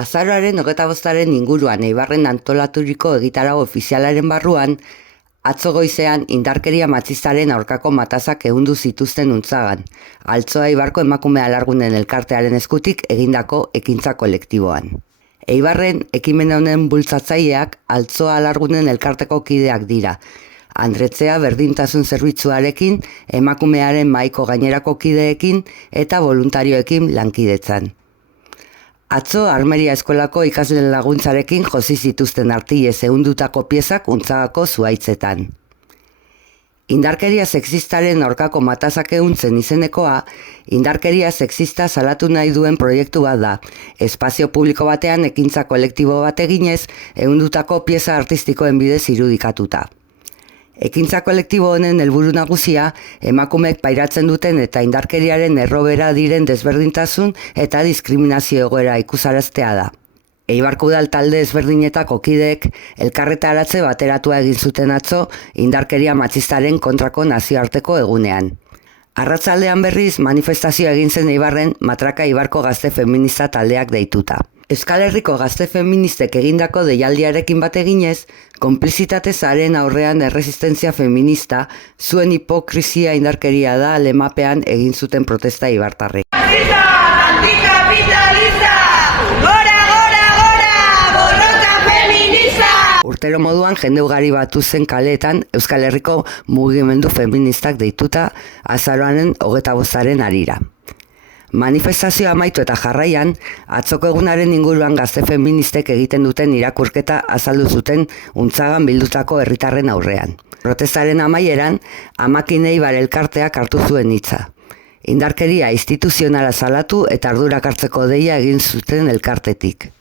Azaroaren 25 inguruan Eibarren antolaturiko egitarau ofizialaren barruan, atzo goizean indarkeria matxistaren aurkako matazak ehundu zituzten Untzagan, Altzoa Eibarko emakume alargunen elkartearen eskutik egindako ekintza kolektiboan. Eibarren ekimen honen bultzatzaileak Altzoa alargunen elkarteko kideak dira. Andretzea berdintasun zerbitzuarekin, emakumearen mahaiko gainerako kideekin eta voluntarioekin lankidetzan. Atzo Armeria Eskolako ikasleen laguntzarekin josi zituzten artilez ehundutako piezak Untzagako zuhaitzetan. Indarkeria sexistaren aurkako matazak ehuntzen izenekoa, indarkeria sexista salatu nahi duen proiektu bat da. Espazio publiko batean ekintza kolektibo bat eginez, ehundutako pieza artistikoen bidez irudikatuta. Ekintza kolektibo honen helburu nagusia, emakumeek pairatzen duten eta indarkeriaren errobera diren desberdintasun eta diskriminazio egoera ikusaraztea da. Eibarko udal talde ezberdinetako kideek elkarretaratze bateratua egin zuten atzo indarkeria matxistaren kontrako nazioarteko egunean. Arratsaldean berriz manifestazioa egin zen Eibarren Matraka Eibarko gazte feminista taldeak deituta. Euskal Herriko gazte feministek egindako deialdiarekin bat eginez, konplizitate zaren aurrean erresistentzia feminista, zuen hipokrizia indarkeria da lemapean egin zuten protesta eibartarrek. Antikapitalista! Gora, gora, gora! Borroka feminista! Urtero moduan jende ugari batu zen kaleetan Euskal Herriko mugimendu feministak deituta azaroaren 25 harira. Manifestazioa amaitu eta jarraian, atzoko egunaren inguruan gazte feministek egiten duten irakurketa azaldu zuten Untzagan bildutako herritarren aurrean. Protestaren amaieran, Amakin Eibar elkarteak hartu zuen hitza. Indarkeria instituzionala salatu eta ardurak hartzeko deia egin zuten elkartetik.